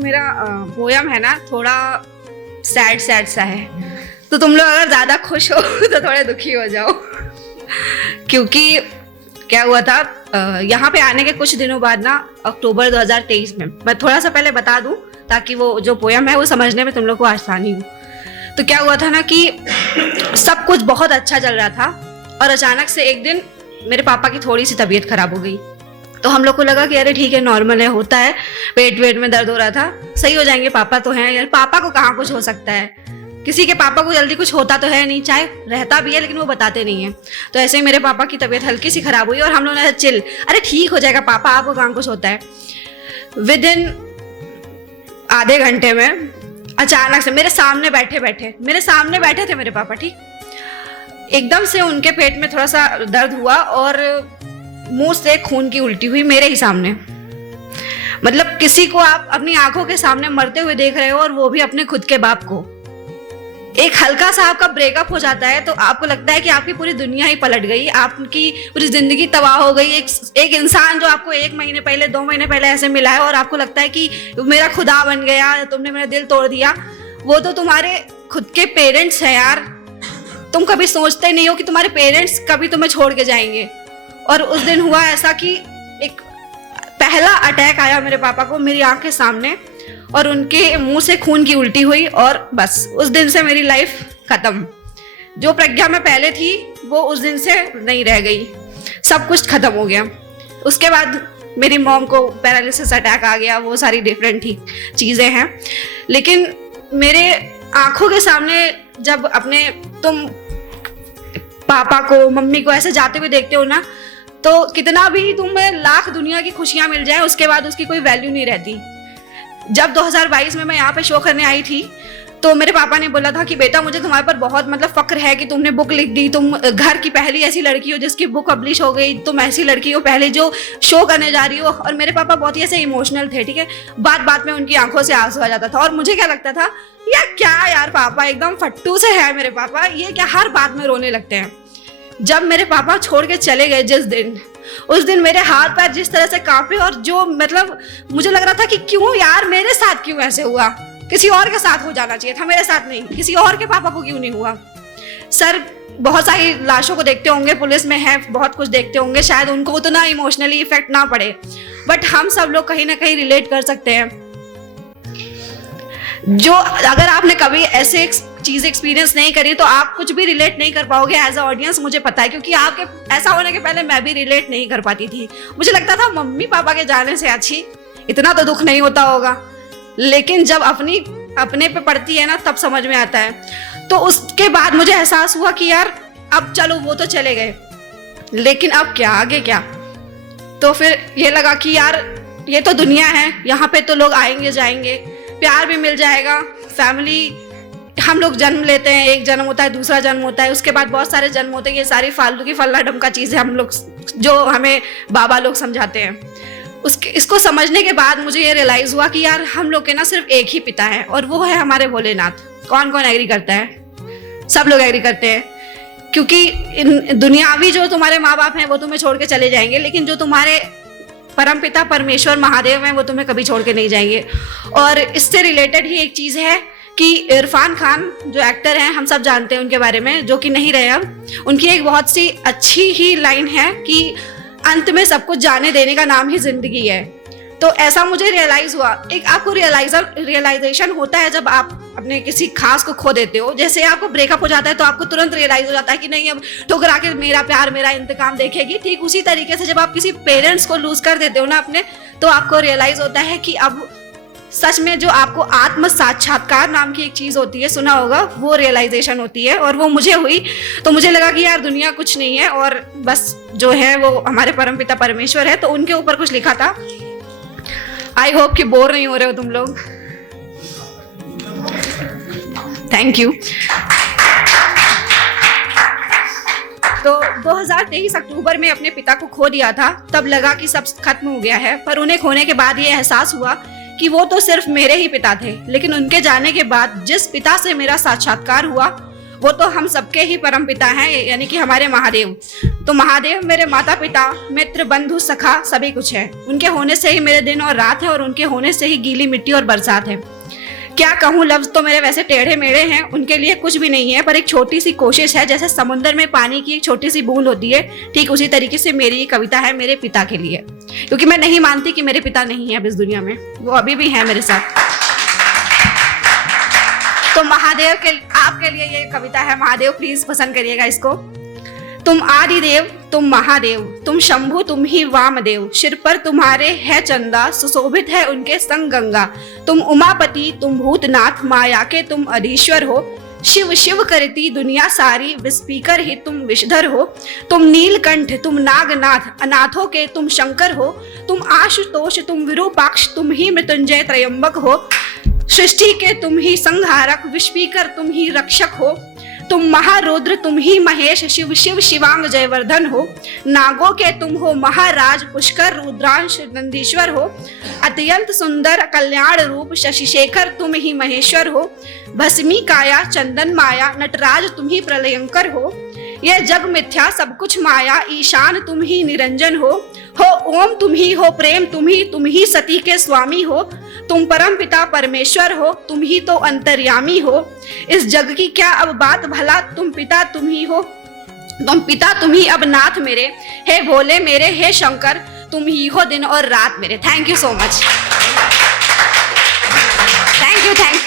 मेरा पोयम है ना थोड़ा सैड सैड सा है, तो तुम लोग अगर ज़्यादा खुश हो तो थोड़े दुखी हो जाओ। क्योंकि क्या हुआ था, यहाँ पे आने के कुछ दिनों बाद ना अक्टूबर 2023 में, मैं थोड़ा सा पहले बता दूं ताकि वो जो पोयम है वो समझने में तुम लोग को आसानी हो। तो क्या हुआ था ना कि सब कुछ बहुत अच्छा चल रहा था और अचानक से एक दिन मेरे पापा की थोड़ी सी तबीयत खराब हो गई। तो हम लोग को लगा कि अरे ठीक है, नॉर्मल है, होता है, पेट में दर्द हो रहा था, सही हो जाएंगे, पापा तो हैं यार, पापा को कहाँ कुछ हो सकता है, किसी के पापा को जल्दी कुछ होता तो है नहीं, चाहे रहता भी है लेकिन वो बताते नहीं है। तो ऐसे ही मेरे पापा की तबीयत हल्की सी खराब हुई और हम लोगों ने चिल, अरे ठीक हो जाएगा पापा, आपको कहाँ कुछ होता है। विद इन आधे घंटे में अचानक से मेरे सामने बैठे थे मेरे पापा, ठीक, एकदम से उनके पेट में थोड़ा सा दर्द हुआ और मुंह से खून की उल्टी हुई मेरे ही सामने। मतलब किसी को आप अपनी आंखों के सामने मरते हुए देख रहे हो और वो भी अपने खुद के बाप को। एक हल्का सा आपका ब्रेकअप हो जाता है तो आपको लगता है कि आपकी पूरी दुनिया ही पलट गई, आपकी पूरी जिंदगी तबाह हो गई। एक इंसान जो आपको 1 महीने पहले 2 महीने पहले ऐसे मिला है और आपको लगता है कि मेरा खुदा बन गया, तुमने मेरा दिल तोड़ दिया। वो तो तुम्हारे खुद के पेरेंट्स हैं यार, तुम कभी सोचते नहीं हो कि तुम्हारे पेरेंट्स कभी तुम्हें छोड़ के जाएंगे। और उस दिन हुआ ऐसा कि एक पहला अटैक आया मेरे पापा को मेरी आंख के सामने और उनके मुंह से खून की उल्टी हुई और बस उस दिन से मेरी लाइफ खत्म। जो प्रज्ञा में पहले थी वो उस दिन से नहीं रह गई, सब कुछ खत्म हो गया। उसके बाद मेरी मॉम को पैरालिसिस अटैक आ गया, वो सारी डिफरेंट ही चीज़ें हैं। लेकिन मेरे आंखों के सामने जब अपने तुम पापा को मम्मी को ऐसे जाते हुए देखते हो ना, तो कितना भी तुम्हें लाख दुनिया की खुशियां मिल जाए उसके बाद उसकी कोई वैल्यू नहीं रहती। जब 2022 में मैं यहाँ पे शो करने आई थी तो मेरे पापा ने बोला था कि बेटा मुझे तुम्हारे पर बहुत मतलब फक्र है कि तुमने बुक लिख दी, तुम घर की पहली ऐसी लड़की हो जिसकी बुक पब्लिश हो गई, तुम ऐसी लड़की हो पहले जो शो करने जा रही हो। और मेरे पापा बहुत ही ऐसे इमोशनल थे, ठीक है, बात बात में उनकी आंखों से आंसू आ जाता था। और मुझे क्या लगता था, यार क्या यार पापा एकदम फट्टू से है मेरे पापा, ये क्या हर बात में रोने लगते हैं। जब मेरे पापा छोड़ के चले गए जिस दिन, उस दिन मेरे हाथ पैर जिस तरह से कांपे और जो मतलब मुझे लग रहा था कि क्यों यार मेरे साथ क्यों ऐसे हुआ, किसी और के साथ हो जाना चाहिए था, मेरे साथ नहीं, किसी और के पापा को क्यों नहीं हुआ। सर बहुत सारी लाशों को देखते होंगे, पुलिस में है, बहुत कुछ देखते होंगे, शायद उनको उतना इमोशनली इफेक्ट ना पड़े, बट हम सब लोग कहीं ना कहीं रिलेट कर सकते हैं। जो अगर आपने कभी ऐसे चीज एक्सपीरियंस नहीं करी तो आप कुछ भी रिलेट नहीं कर पाओगे एज अ ऑडियंस, मुझे पता है, क्योंकि आपके ऐसा होने के पहले मैं भी रिलेट नहीं कर पाती थी। मुझे लगता था मम्मी पापा के जाने से अच्छी इतना तो दुख नहीं होता होगा, लेकिन जब अपने पे पड़ती है ना तब समझ में आता है। तो उसके बाद मुझे एहसास हुआ कि यार अब चलो वो तो चले गए, लेकिन अब क्या, आगे क्या। तो फिर ये लगा कि यार ये तो दुनिया है, यहाँ पे तो लोग आएंगे जाएंगे, प्यार भी मिल जाएगा, फैमिली, हम लोग जन्म लेते हैं, एक जन्म होता है, दूसरा जन्म होता है, उसके बाद बहुत सारे जन्म होते हैं, ये सारी फालतू की फल्ला डमका चीज़ें हम लोग जो हमें बाबा लोग समझाते हैं। इसको समझने के बाद मुझे ये रियलाइज़ हुआ कि यार हम लोग के ना सिर्फ एक ही पिता है और वो है हमारे भोलेनाथ। कौन कौन एग्री करता है? सब लोग एग्री करते हैं, क्योंकि दुनियावी जो तुम्हारे माँ बाप हैं वो तुम्हें छोड़ के चले जाएंगे, लेकिन जो तुम्हारे परम पिता परमेश्वर महादेव हैं वो तुम्हें कभी छोड़ के नहीं जाएंगे। और इससे रिलेटेड ही एक चीज़ है कि इरफान खान जो एक्टर हैं, हम सब जानते हैं उनके बारे में, जो कि नहीं रहे अब, उनकी एक बहुत सी अच्छी ही लाइन है कि अंत में सब कुछ जाने देने का नाम ही जिंदगी है। तो ऐसा मुझे रियलाइज हुआ। एक आपको रियलाइजेशन होता है जब आप अपने किसी खास को खो देते हो, जैसे आपको ब्रेकअप हो जाता है तो आपको तुरंत रियलाइज हो जाता है कि नहीं अब ठुकरा के मेरा प्यार मेरा इंतकाम देखेगी। ठीक उसी तरीके से जब आप किसी पेरेंट्स को लूज कर देते हो ना अपने, तो आपको रियलाइज होता है कि अब सच में जो आपको आत्म साक्षात्कार नाम की एक चीज होती है, सुना होगा, वो रियलाइजेशन होती है। और वो मुझे हुई तो मुझे लगा कि यार दुनिया कुछ नहीं है और बस जो है वो हमारे परमपिता परमेश्वर है। तो उनके ऊपर कुछ लिखा था। आई होप कि बोर नहीं हो रहे हो तुम लोग। Thank you. तो 2023 अक्टूबर में अपने पिता को खो दिया था, तब लगा कि सब खत्म हो गया है, पर उन्हें खोने के बाद ये एहसास हुआ कि वो तो सिर्फ मेरे ही पिता थे, लेकिन उनके जाने के बाद जिस पिता से मेरा साक्षात्कार हुआ वो तो हम सबके ही परम पिता हैं, यानी कि हमारे महादेव। तो महादेव मेरे माता पिता, मित्र, बंधु, सखा सभी कुछ है। उनके होने से ही मेरे दिन और रात है, और उनके होने से ही गीली मिट्टी और बरसात है। क्या कहूँ, लफ्ज तो मेरे वैसे टेढ़े मेढ़े हैं, उनके लिए कुछ भी नहीं है, पर एक छोटी सी कोशिश है। जैसे समुद्र में पानी की एक छोटी सी बूंद होती है, ठीक उसी तरीके से मेरी ये कविता है मेरे पिता के लिए, क्योंकि मैं नहीं मानती कि मेरे पिता नहीं है अब इस दुनिया में, वो अभी भी है मेरे साथ। तो महादेव के आपके लिए ये कविता है। महादेव प्लीज पसंद करिएगा इसको। तुम आदिदेव, तुम महादेव, तुम शंभु, तुम ही वामदेव, सिर पर तुम्हारे है चंदा, सुशोभित है उनके संग गंगा। तुम उमापति, तुम भूतनाथ, माया के तुम अधीश्वर हो। शिव शिव करती दुनिया सारी, विस्पीकर ही तुम विषधर हो। तुम नीलकंठ, तुम नागनाथ, अनाथों के तुम शंकर हो। तुम आशुतोष, तुम विरूपाक्ष, तुम ही मृत्युंजय त्रयंबक हो। सृष्टि के तुम ही संहारक, विश्वीकर तुम ही रक्षक हो। तुम महारुद्र, तुम ही महेश, शिव शिव शिवांग जयवर्धन हो। नागों के तुम हो महाराज, पुष्कर रुद्रांश नंदीश्वर हो। अत्यंत सुंदर कल्याण रूप, शशिशेखर तुम ही महेश्वर हो। भस्मी काया, चंदन माया, नटराज तुम ही प्रलयंकर हो। यह जग मिथ्या सब कुछ माया, ईशान तुम ही निरंजन हो ओम तुम ही हो, प्रेम तुम ही सती के स्वामी हो। तुम परम पिता परमेश्वर हो, तुम ही तो अंतर्यामी हो। इस जग की क्या अब बात भला, तुम पिता तुम ही हो। तुम पिता तुम ही अब नाथ मेरे, हे भोले मेरे, हे शंकर, तुम ही हो दिन और रात मेरे। Thank you so much. Thank you.